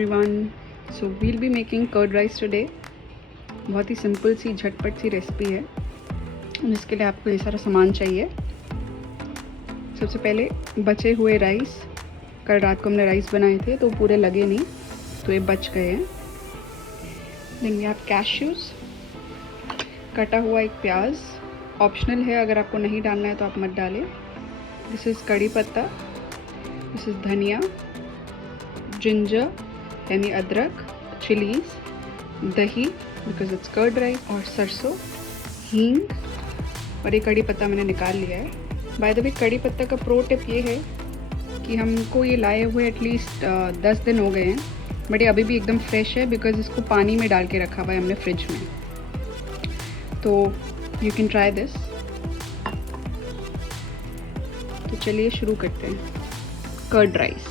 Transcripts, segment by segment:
everyone. So we'll be making curd rice today. बहुत ही सिंपल सी झटपट सी रेसिपी है जिसके लिए आपको ये सारा सामान चाहिए. सबसे पहले बचे हुए राइस, कल रात को हमने राइस बनाए थे तो पूरे लगे नहीं तो ये बच गए हैं. देन वी हैव कैश्यूज, कटा हुआ एक प्याज, ऑप्शनल है, अगर आपको नहीं डालना है तो आप मत डालें. दिस इज़ कड़ी पत्ता, दिस इज़ धनिया, जिंजर यानी अदरक, चिलीज, दही बिकॉज इट्स कर्ड राइस, और सरसों, हींग, और ये कड़ी पत्ता मैंने निकाल लिया है. बाय द वे कड़ी पत्ता का प्रो टिप ये है कि हमको ये लाए हुए एटलीस्ट 10 दिन हो गए हैं, बट ये अभी भी एकदम फ्रेश है बिकॉज इसको पानी में डाल के रखा हुआ है हमने फ्रिज में. तो यू कैन ट्राई दिस. तो चलिए शुरू करते हैं. Curd rice.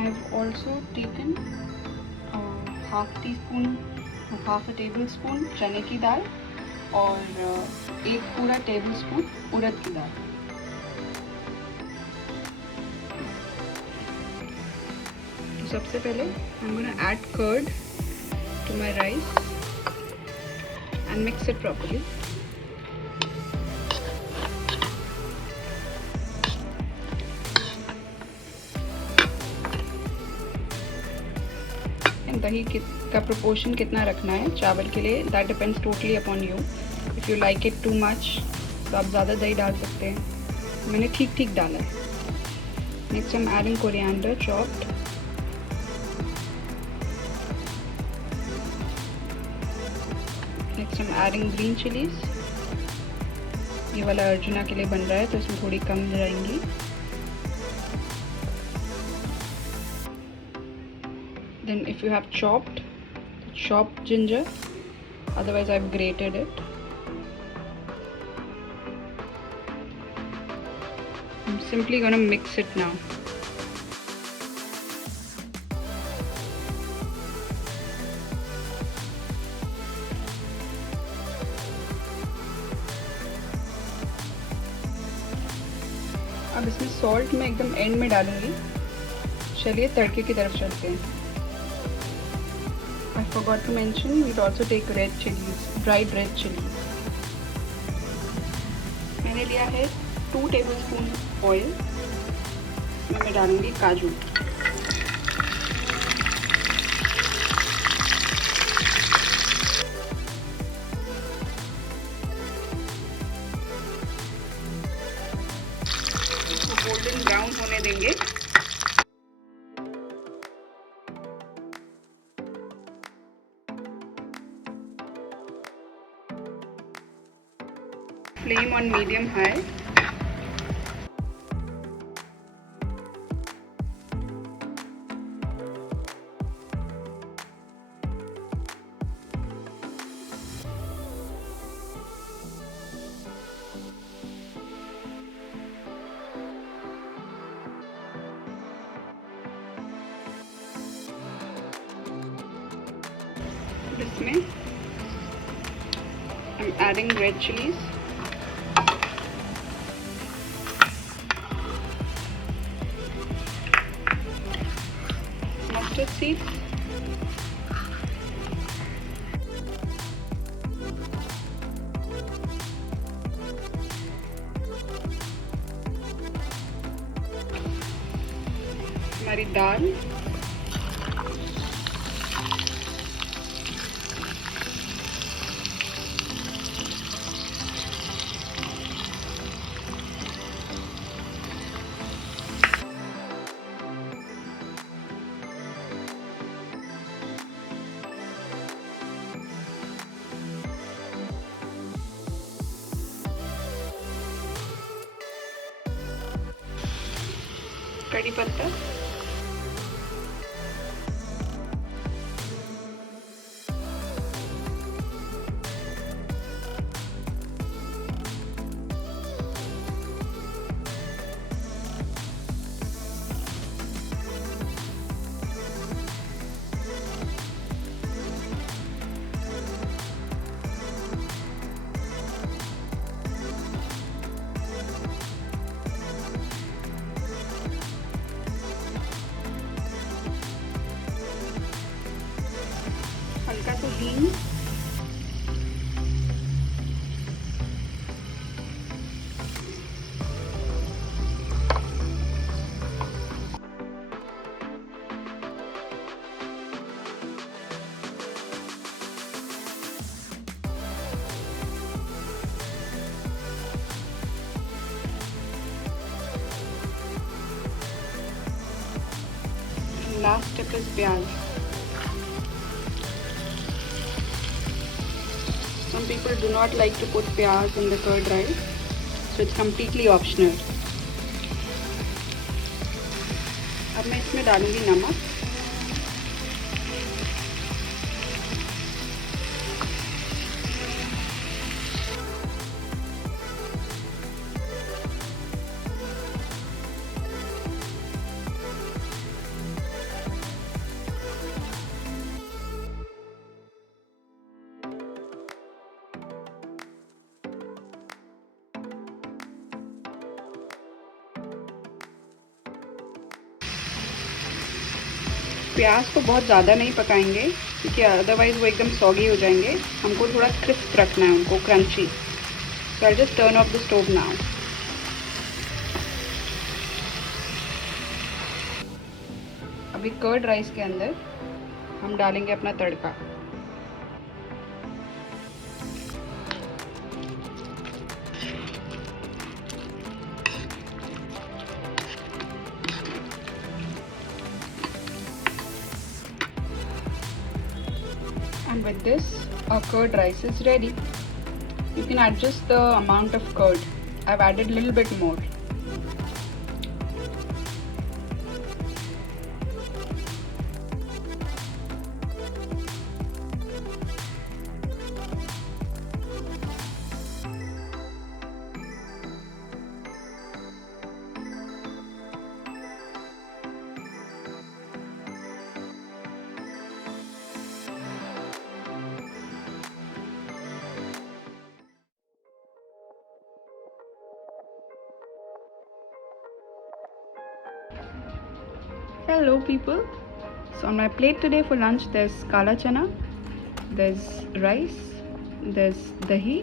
I have also taken half a tablespoon चने की दाल और एक पूरा टेबलस्पून उड़द की दाल. तो सबसे पहले I'm gonna add curd to my rice and mix it properly. दही का प्रोपोर्शन कितना रखना है चावल के लिए, that depends totally upon you. If you like it too much तो आप ज़्यादा दही डाल सकते हैं. मैंने ठीक ठीक डाला है. Next I am adding coriander chopped. Next I am adding green chillies. ये वाला अर्जुना के लिए बन रहा है तो इसमें थोड़ी कम जाएंगी. Then if you have chopped ginger, otherwise I've grated it. I'm simply gonna mix it now. अब इसमें सॉल्ट मैं एकदम एंड में डालूंगी. चलिए तड़के की तरफ चलते हैं. I forgot to mention we'll also take red chilies, dried red chilies. मैंने लिया है 2 टेबलस्पून ऑयल. मैं डालूंगी काजू. गोल्डन ब्राउन होने देंगे. Flame on medium high. इसमें I'm adding red chilies. Mustard seeds, हमारी दाल, कड़ी पत्ता, हींग, लास्ट स्टेप इज प्याज. Some people do not like to put प्याज in the curd rice, so it's completely optional. अब मैं इसमें डालूंगी नमक. प्याज को बहुत ज़्यादा नहीं पकाएंगे क्योंकि अदरवाइज़ वो एकदम सॉगी हो जाएंगे. हमको थोड़ा क्रिस्प रखना है उनको, क्रंची. सो I just turn off the stove now. अभी कर्ड राइस के अंदर हम डालेंगे अपना तड़का. And with this, our curd rice is ready. You can adjust the amount of curd. I've added a little bit more. Hello people. So on my plate today for lunch there's kala chana, there's rice, there's dahi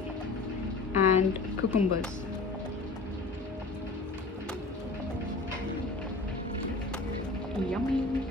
and cucumbers. Yummy.